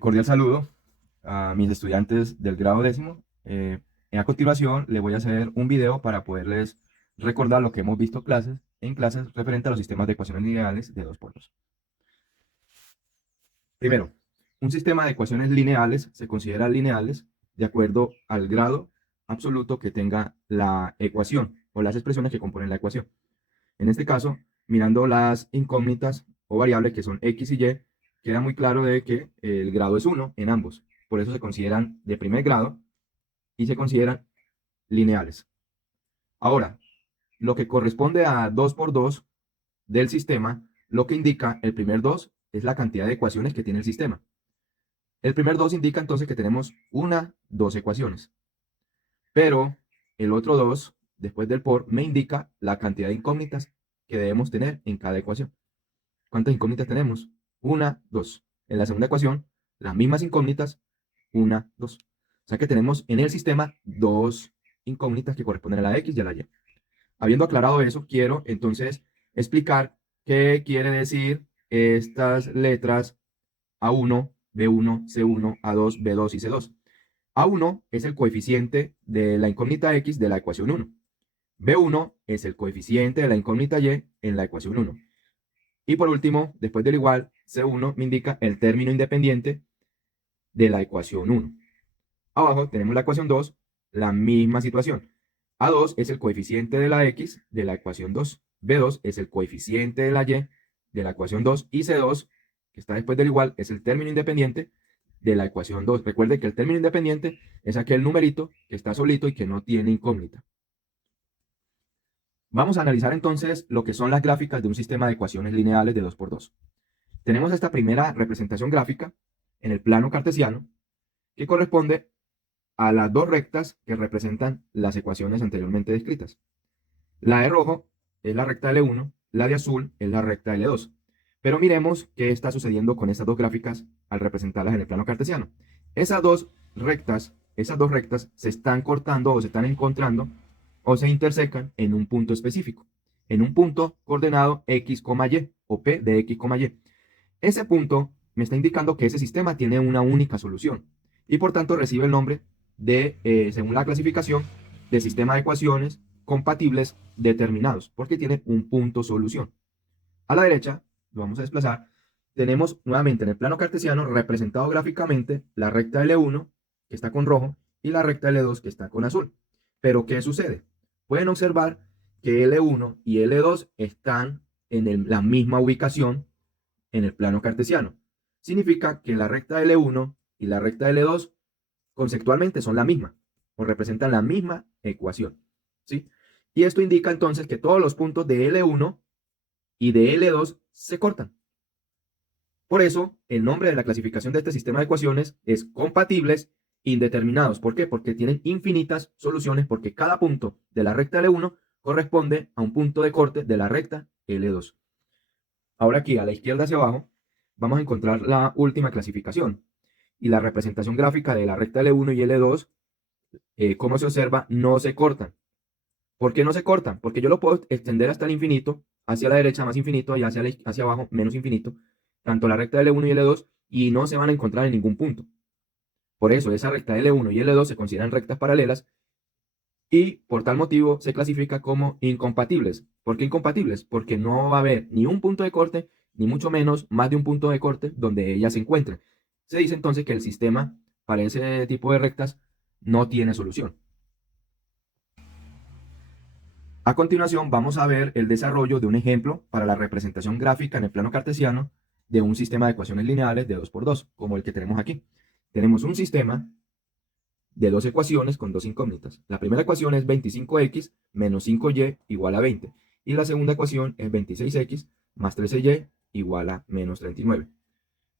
Cordial saludo a mis estudiantes del grado décimo. A continuación les voy a hacer un video para poderles recordar lo que hemos visto en clases referente a los sistemas de ecuaciones lineales de 2 por 2. Primero, un sistema de ecuaciones lineales se considera lineales de acuerdo al grado absoluto que tenga la ecuación o las expresiones que componen la ecuación. En este caso, mirando las incógnitas o variables que son x y y, queda muy claro de que el grado es 1 en ambos. Por eso se consideran de primer grado y se consideran lineales. Ahora, lo que corresponde a 2 por 2 del sistema, lo que indica el primer 2 es la cantidad de ecuaciones que tiene el sistema. El primer 2 indica entonces que tenemos dos ecuaciones. Pero el otro 2, después del por, me indica la cantidad de incógnitas que debemos tener en cada ecuación. ¿Cuántas incógnitas tenemos? 1, 2. En la segunda ecuación, las mismas incógnitas, 1, 2. O sea que tenemos en el sistema dos incógnitas que corresponden a la x y a la y. Habiendo aclarado eso, quiero entonces explicar qué quiere decir estas letras A1, B1, C1, A2, B2 y C2. A1 es el coeficiente de la incógnita x de la ecuación 1. B1 es el coeficiente de la incógnita y en la ecuación 1. Y por último, después del igual, C1 me indica el término independiente de la ecuación 1. Abajo tenemos la ecuación 2, la misma situación. A2 es el coeficiente de la x de la ecuación 2. B2 es el coeficiente de la y de la ecuación 2. Y C2, que está después del igual, es el término independiente de la ecuación 2. Recuerde que el término independiente es aquel numerito que está solito y que no tiene incógnita. Vamos a analizar entonces lo que son las gráficas de un sistema de ecuaciones lineales de 2 por 2. Tenemos esta primera representación gráfica en el plano cartesiano que corresponde a las dos rectas que representan las ecuaciones anteriormente descritas. La de rojo es la recta L1, la de azul es la recta L2. Pero miremos qué está sucediendo con estas dos gráficas al representarlas en el plano cartesiano. Esas dos rectas se están cortando o se están encontrando o se intersecan en un punto específico, en un punto coordenado x, y o p de x, y. Ese punto me está indicando que ese sistema tiene una única solución y por tanto recibe el nombre de, según la clasificación, de sistema de ecuaciones compatibles determinados, porque tiene un punto solución. A la derecha, lo vamos a desplazar, tenemos nuevamente en el plano cartesiano representado gráficamente la recta L1, que está con rojo, y la recta L2, que está con azul. Pero, ¿qué sucede? Pueden observar que L1 y L2 están en la misma ubicación en el plano cartesiano. Significa que la recta L1 y la recta L2 conceptualmente son la misma o representan la misma ecuación, ¿sí? Y esto indica entonces que todos los puntos de L1 y de L2 se cortan. Por eso, el nombre de la clasificación de este sistema de ecuaciones es compatibles indeterminados. ¿Por qué? Porque tienen infinitas soluciones, porque cada punto de la recta L1 corresponde a un punto de corte de la recta L2. Ahora aquí, a la izquierda hacia abajo, vamos a encontrar la última clasificación. Y la representación gráfica de la recta L1 y L2, como se observa, no se cortan. ¿Por qué no se cortan? Porque yo lo puedo extender hasta el infinito, hacia la derecha más infinito y hacia abajo menos infinito, tanto la recta L1 y L2, y no se van a encontrar en ningún punto. Por eso esa recta L1 y L2 se consideran rectas paralelas y por tal motivo se clasifica como incompatibles. ¿Por qué incompatibles? Porque no va a haber ni un punto de corte, ni mucho menos más de un punto de corte donde ellas se encuentren. Se dice entonces que el sistema para ese tipo de rectas no tiene solución. A continuación vamos a ver el desarrollo de un ejemplo para la representación gráfica en el plano cartesiano de un sistema de ecuaciones lineales de 2 por 2, como el que tenemos aquí. Tenemos un sistema de dos ecuaciones con dos incógnitas. La primera ecuación es 25x menos 5y igual a 20. Y la segunda ecuación es 26x más 13y igual a menos 39.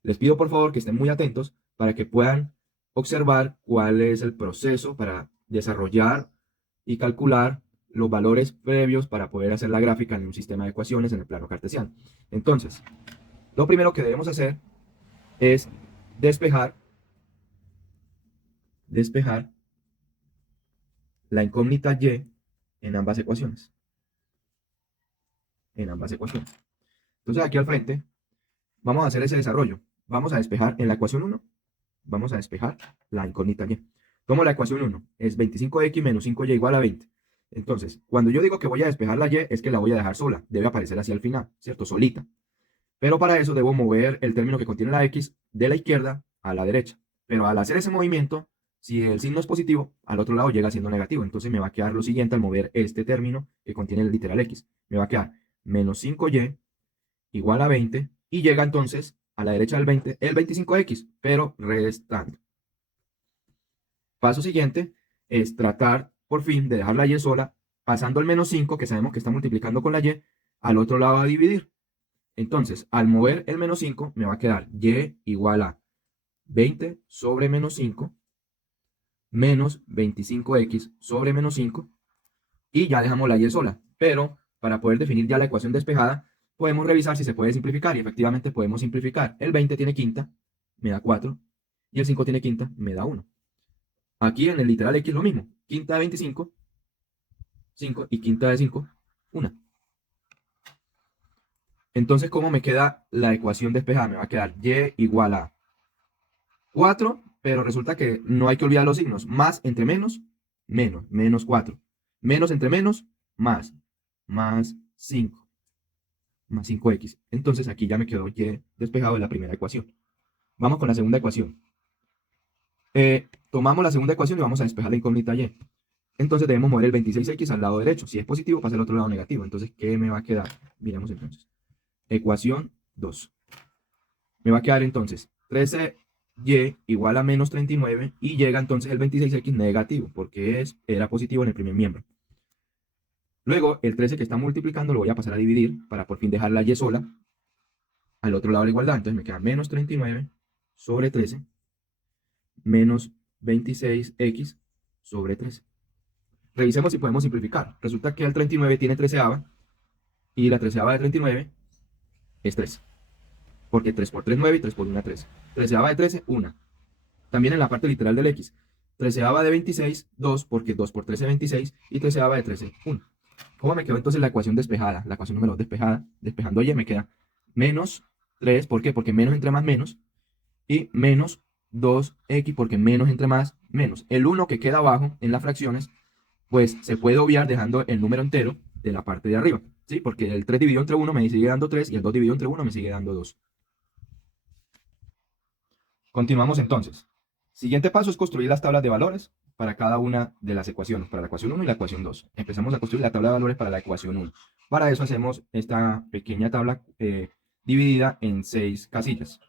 Les pido por favor que estén muy atentos para que puedan observar cuál es el proceso para desarrollar y calcular los valores previos para poder hacer la gráfica en un sistema de ecuaciones en el plano cartesiano. Entonces, lo primero que debemos hacer es despejar la incógnita y en ambas ecuaciones. Entonces aquí al frente vamos a hacer ese desarrollo. Vamos a despejar en la ecuación 1, vamos a despejar la incógnita y. Tomo la ecuación 1, es 25x menos 5y igual a 20. Entonces, cuando yo digo que voy a despejar la y, es que la voy a dejar sola. Debe aparecer así al final, ¿cierto? Solita. Pero para eso debo mover el término que contiene la x de la izquierda a la derecha. Pero al hacer ese movimiento, si el signo es positivo, al otro lado llega siendo negativo. Entonces me va a quedar lo siguiente al mover este término que contiene el literal x. Me va a quedar menos 5y igual a 20 y llega entonces a la derecha del 20 el 25x, pero restando. Paso siguiente es tratar por fin de dejar la y sola, pasando el menos 5, que sabemos que está multiplicando con la y, al otro lado a dividir. Entonces, al mover el menos 5, me va a quedar y igual a 20 sobre menos 5 menos 25x sobre menos 5 y ya dejamos la y sola. Pero para poder definir ya la ecuación despejada, podemos revisar si se puede simplificar y efectivamente podemos simplificar. El 20 tiene quinta, me da 4 y el 5 tiene quinta, me da 1. Aquí en el literal x lo mismo. Quinta de 25, 5 y quinta de 5, 1. Entonces, ¿cómo me queda la ecuación despejada? Me va a quedar y igual a 4, pero resulta que no hay que olvidar los signos. Más entre menos, menos 4. Menos entre menos, más 5, más 5x. Entonces aquí ya me quedó y despejado de la primera ecuación. Vamos con la segunda ecuación. Tomamos la segunda ecuación y vamos a despejar la incógnita y. Entonces debemos mover el 26x al lado derecho. Si es positivo, pasa al otro lado negativo. Entonces, ¿qué me va a quedar? Miramos entonces. Ecuación 2. Me va a quedar entonces 13y igual a menos 39 y llega entonces el 26x negativo porque era positivo en el primer miembro. Luego el 13 que está multiplicando lo voy a pasar a dividir para por fin dejar la y sola al otro lado de la igualdad. Entonces me queda menos 39 sobre 13 menos 26x sobre 13. Revisemos si podemos simplificar. Resulta que el 39 tiene treceava y la treceava de 39 es 3. Porque 3 por 3, 9 y 3 por 1, 13. Treceava de 13, 1. También en la parte literal del x. Treceava de 26, 2, porque 2 por 13 es 26. Y treceava de 13, 1. ¿Cómo me quedó entonces la ecuación despejada? La ecuación número 2 despejada. Despejando y me queda menos 3. ¿Por qué? Porque menos entre más menos. Y menos 2x porque menos entre más menos. El 1 que queda abajo en las fracciones, pues se puede obviar dejando el número entero de la parte de arriba. ¿Sí? Porque el 3 dividido entre 1 me sigue dando 3 y el 2 dividido entre 1 me sigue dando 2. Continuamos entonces. Siguiente paso es construir las tablas de valores para cada una de las ecuaciones, para la ecuación 1 y la ecuación 2. Empezamos a construir la tabla de valores para la ecuación 1. Para eso hacemos esta pequeña tabla dividida en 6 casillas.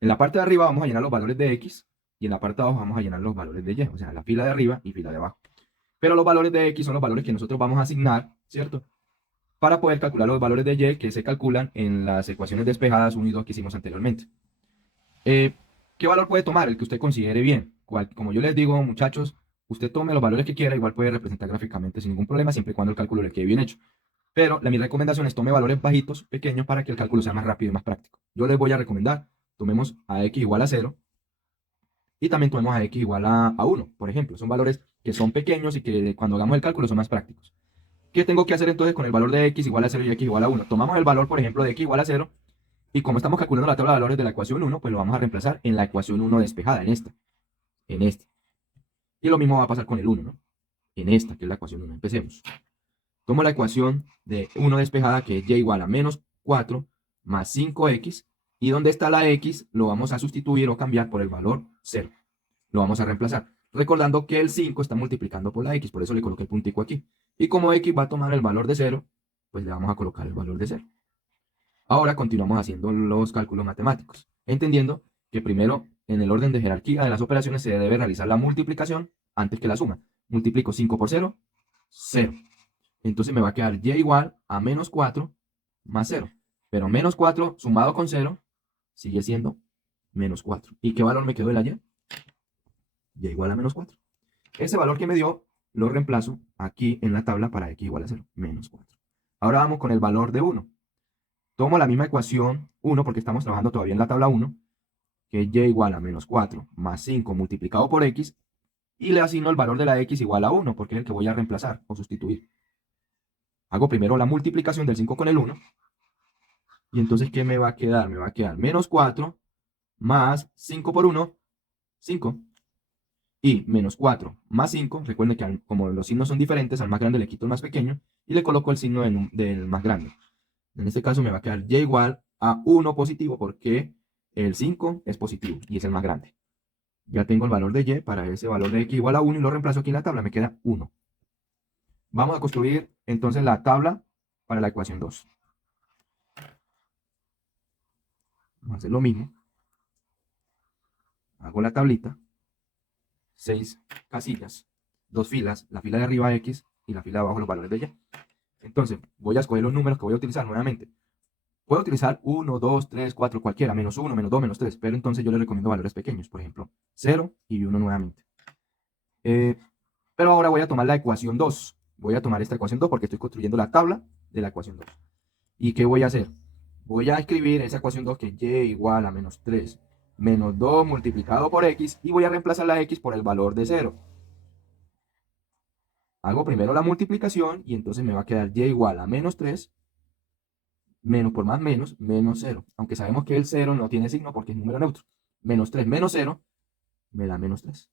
En la parte de arriba vamos a llenar los valores de x y en la parte de abajo vamos a llenar los valores de y, o sea, la fila de arriba y fila de abajo. Pero los valores de x son los valores que nosotros vamos a asignar, ¿cierto? Para poder calcular los valores de y que se calculan en las ecuaciones despejadas 1 y 2 que hicimos anteriormente. ¿Qué valor puede tomar? El que usted considere bien. Como yo les digo, muchachos, usted tome los valores que quiera, igual puede representar gráficamente sin ningún problema, siempre y cuando el cálculo le quede bien hecho. Pero mi recomendación es tome valores bajitos, pequeños, para que el cálculo sea más rápido y más práctico. Yo les voy a recomendar, tomemos a x igual a 0 y también tomemos a x igual a 1, por ejemplo. Son valores que son pequeños y que cuando hagamos el cálculo son más prácticos. ¿Qué tengo que hacer entonces con el valor de x igual a 0 y x igual a 1? Tomamos el valor, por ejemplo, de x igual a 0 y como estamos calculando la tabla de valores de la ecuación 1, pues lo vamos a reemplazar en la ecuación 1 despejada, en esta. Y lo mismo va a pasar con el 1, ¿no? En esta, que es la ecuación 1. Empecemos. Tomo la ecuación de 1 despejada, que es y igual a menos 4 más 5x. Y donde está la x, lo vamos a sustituir o cambiar por el valor 0. Lo vamos a reemplazar. Recordando que el 5 está multiplicando por la x, por eso le coloqué el puntico aquí. Y como x va a tomar el valor de 0, pues le vamos a colocar el valor de 0. Ahora continuamos haciendo los cálculos matemáticos, entendiendo que primero en el orden de jerarquía de las operaciones se debe realizar la multiplicación antes que la suma. Multiplico 5 por 0, 0. Entonces me va a quedar y igual a menos 4 más 0. Pero menos 4 sumado con 0 sigue siendo menos 4. ¿Y qué valor me quedó de la y? Y igual a menos 4. Ese valor que me dio lo reemplazo aquí en la tabla para x igual a 0, menos 4. Ahora vamos con el valor de 1. Tomo la misma ecuación 1 porque estamos trabajando todavía en la tabla 1 que es y igual a menos 4 más 5 multiplicado por x, y le asigno el valor de la x igual a 1, porque es el que voy a reemplazar o sustituir. Hago primero la multiplicación del 5 con el 1, y entonces, ¿qué me va a quedar? Me va a quedar menos 4 más 5 por 1, 5. Y menos 4 más 5, recuerden que como los signos son diferentes, al más grande le quito el más pequeño y le coloco el signo del más grande. En este caso me va a quedar y igual a 1 positivo porque el 5 es positivo y es el más grande. Ya tengo el valor de y para ese valor de x igual a 1 y lo reemplazo aquí en la tabla, me queda 1. Vamos a construir entonces la tabla para la ecuación 2. Vamos a hacer lo mismo. Hago la tablita. 6 casillas, 2 filas, la fila de arriba x y la fila de abajo los valores de y. Entonces, voy a escoger los números que voy a utilizar nuevamente. Puedo utilizar 1, 2, 3, 4, cualquiera, menos 1, menos 2, menos 3, pero entonces yo les recomiendo valores pequeños, por ejemplo, 0 y 1 nuevamente. Pero ahora voy a tomar la ecuación 2. Voy a tomar esta ecuación 2 porque estoy construyendo la tabla de la ecuación 2. ¿Y qué voy a hacer? Voy a escribir esa ecuación 2 que es y igual a menos 3 menos 2 multiplicado por x y voy a reemplazar la x por el valor de 0. Hago primero la multiplicación y entonces me va a quedar y igual a menos 3, menos por más menos, menos 0. Aunque sabemos que el 0 no tiene signo porque es número neutro. Menos 3 menos 0 me da menos 3.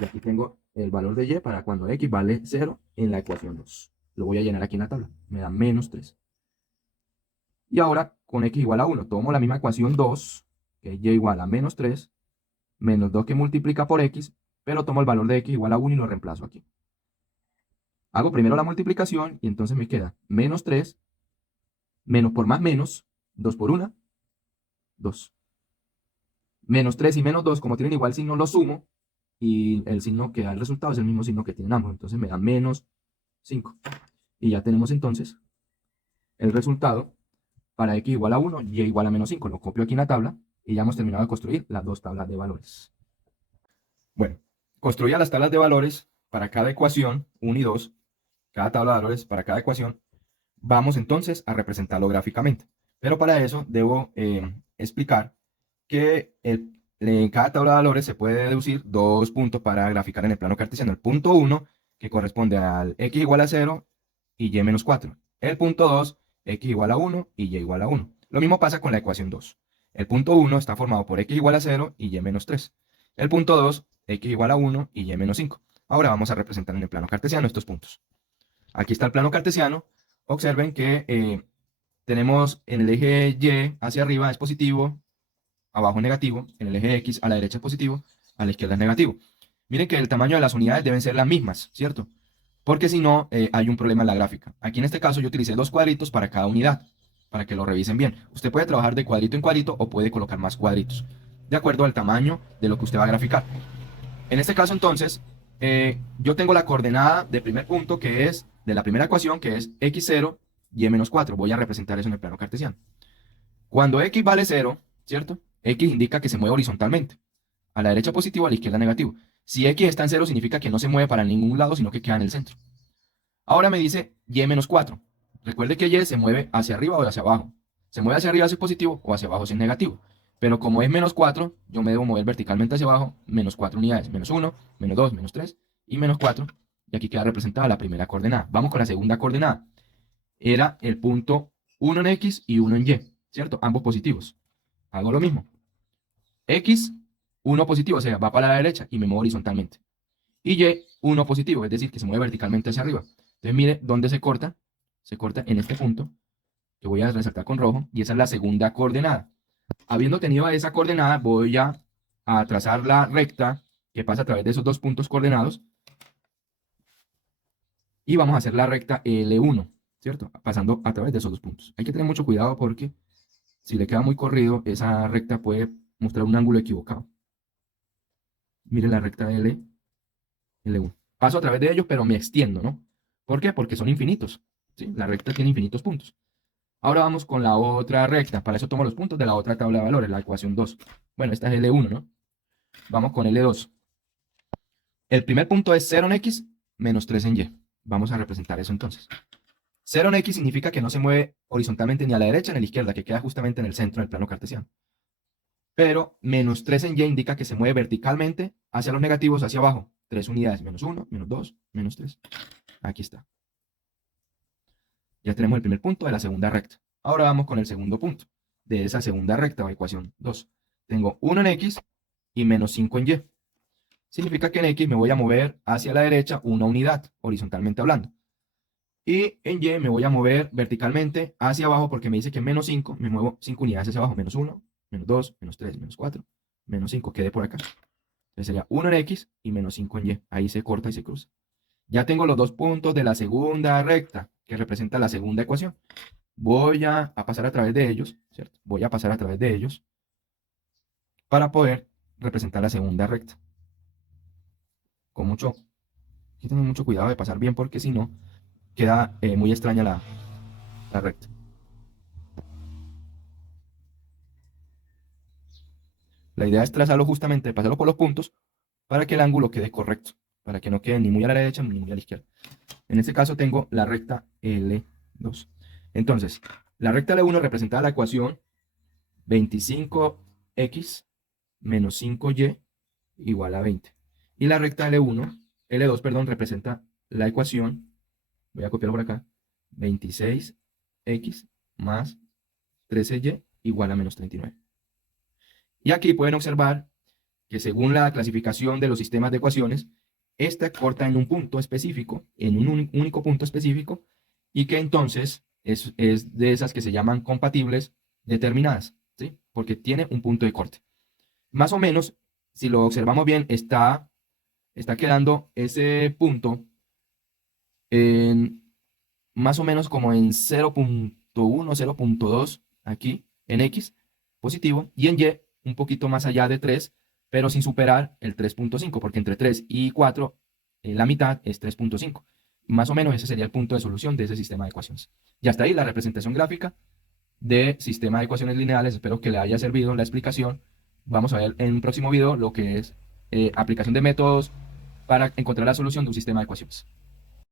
Y aquí tengo el valor de y para cuando x vale 0 en la ecuación 2. Lo voy a llenar aquí en la tabla. Me da menos 3. Y ahora con x igual a 1, tomo la misma ecuación 2, que es y igual a menos 3, menos 2 que multiplica por x, pero tomo el valor de x igual a 1 y lo reemplazo aquí. Hago primero la multiplicación y entonces me queda menos 3, menos por más menos, 2 por 1, 2. Menos 3 y menos 2, como tienen igual signo, lo sumo y el signo que da el resultado es el mismo signo que tienen ambos. Entonces me da menos 5. Y ya tenemos entonces el resultado para x igual a 1 y igual a menos 5. Lo copio aquí en la tabla y ya hemos terminado de construir las dos tablas de valores. Bueno, construía las tablas de valores para cada ecuación, 1 y 2, cada tabla de valores para cada ecuación. Vamos entonces a representarlo gráficamente. Pero para eso debo explicar que en cada tabla de valores se puede deducir dos puntos para graficar en el plano cartesiano. El punto 1, que corresponde al x igual a 0 y y menos 4. El punto 2, x igual a 1 y y igual a 1. Lo mismo pasa con la ecuación 2. El punto 1 está formado por x igual a 0 y y menos 3. El punto 2, x igual a 1 y y menos 5. Ahora vamos a representar en el plano cartesiano estos puntos. Aquí está el plano cartesiano. Observen que tenemos en el eje y hacia arriba es positivo, abajo es negativo, en el eje x a la derecha es positivo, a la izquierda es negativo. Miren que el tamaño de las unidades deben ser las mismas, ¿cierto? Porque si no, hay un problema en la gráfica. Aquí en este caso yo utilicé 2 cuadritos para cada unidad, para que lo revisen bien. Usted puede trabajar de cuadrito en cuadrito o puede colocar más cuadritos, de acuerdo al tamaño de lo que usted va a graficar. En este caso entonces, yo tengo la coordenada del primer punto que es de la primera ecuación, que es x0 y menos 4. Voy a representar eso en el plano cartesiano. Cuando x vale 0, ¿cierto? X indica que se mueve horizontalmente. A la derecha positivo, a la izquierda negativo. Si x está en 0 significa que no se mueve para ningún lado, sino que queda en el centro. Ahora me dice y menos 4. Recuerde que y se mueve hacia arriba o hacia abajo. Se mueve hacia arriba si es positivo o hacia abajo si es negativo. Pero como es menos 4, yo me debo mover verticalmente hacia abajo, menos 4 unidades, menos 1, menos 2, menos 3 y menos 4. Y aquí queda representada la primera coordenada. Vamos con la segunda coordenada. Era el punto 1 en x y 1 en y, ¿cierto? Ambos positivos. Hago lo mismo. X, 1 positivo, o sea, va para la derecha y me muevo horizontalmente. Y y, 1 positivo, es decir, que se mueve verticalmente hacia arriba. Entonces mire dónde se corta. Se corta en este punto, que voy a resaltar con rojo, y esa es la segunda coordenada. Habiendo tenido esa coordenada, voy a trazar la recta que pasa a través de esos dos puntos coordenados. Y vamos a hacer la recta L1, ¿cierto? Pasando a través de esos dos puntos. Hay que tener mucho cuidado porque si le queda muy corrido, esa recta puede mostrar un ángulo equivocado. Miren la recta L1. Paso a través de ellos, pero me extiendo, ¿no? ¿Por qué? Porque son infinitos, ¿sí? La recta tiene infinitos puntos. Ahora vamos con la otra recta. Para eso tomo los puntos de la otra tabla de valores, la ecuación 2. Bueno, esta es L1, ¿no? Vamos con L2. El primer punto es 0 en X menos 3 en Y. Vamos a representar eso entonces. 0 en X significa que no se mueve horizontalmente ni a la derecha ni a la izquierda, que queda justamente en el centro del plano cartesiano. pero menos 3 en Y indica que se mueve verticalmente hacia los negativos, hacia abajo. 3 unidades, menos 1, menos 2, menos 3. Aquí está. Ya tenemos el primer punto de la segunda recta. Ahora vamos con el segundo punto de esa segunda recta o ecuación 2. Tengo 1 en X y menos 5 en Y. Significa que en X me voy a mover hacia la derecha una unidad, horizontalmente hablando. Y en Y me voy a mover verticalmente hacia abajo porque me dice que en menos 5 me muevo 5 unidades hacia abajo. Menos 1, menos 2, menos 3, menos 4, menos 5. Quedé por acá. Entonces sería 1 en X y menos 5 en Y. Ahí se corta y se cruza. Ya tengo los dos puntos de la segunda recta que representa la segunda ecuación. Voy a pasar a través de ellos, ¿cierto? Voy a pasar a través de ellos para poder representar la segunda recta. Con mucho, hay que tener mucho cuidado de pasar bien porque si no, queda muy extraña la recta. La idea es trazarlo justamente, pasarlo por los puntos para que el ángulo quede correcto, para que no quede ni muy a la derecha ni muy a la izquierda. En este caso tengo la recta L2. Entonces, la recta L1 representa la ecuación 25x menos 5y igual a 20. Y la recta L2, perdón, representa la ecuación, voy a copiarlo por acá, 26x más 13y igual a menos 39. Y aquí pueden observar que según la clasificación de los sistemas de ecuaciones, esta corta en un punto específico, en un único punto específico, y que entonces es de esas que se llaman compatibles determinadas, ¿sí? Porque tiene un punto de corte. Más o menos, si lo observamos bien, está quedando ese punto en más o menos como en 0.1, 0.2 aquí en X positivo y en Y un poquito más allá de 3, pero sin superar el 3.5, porque entre 3 y 4 la mitad es 3.5. Más o menos ese sería el punto de solución de ese sistema de ecuaciones. Y hasta ahí la representación gráfica de sistema de ecuaciones lineales. Espero que le haya servido la explicación. Vamos a ver en un próximo video lo que es aplicación de métodos para encontrar la solución de un sistema de ecuaciones.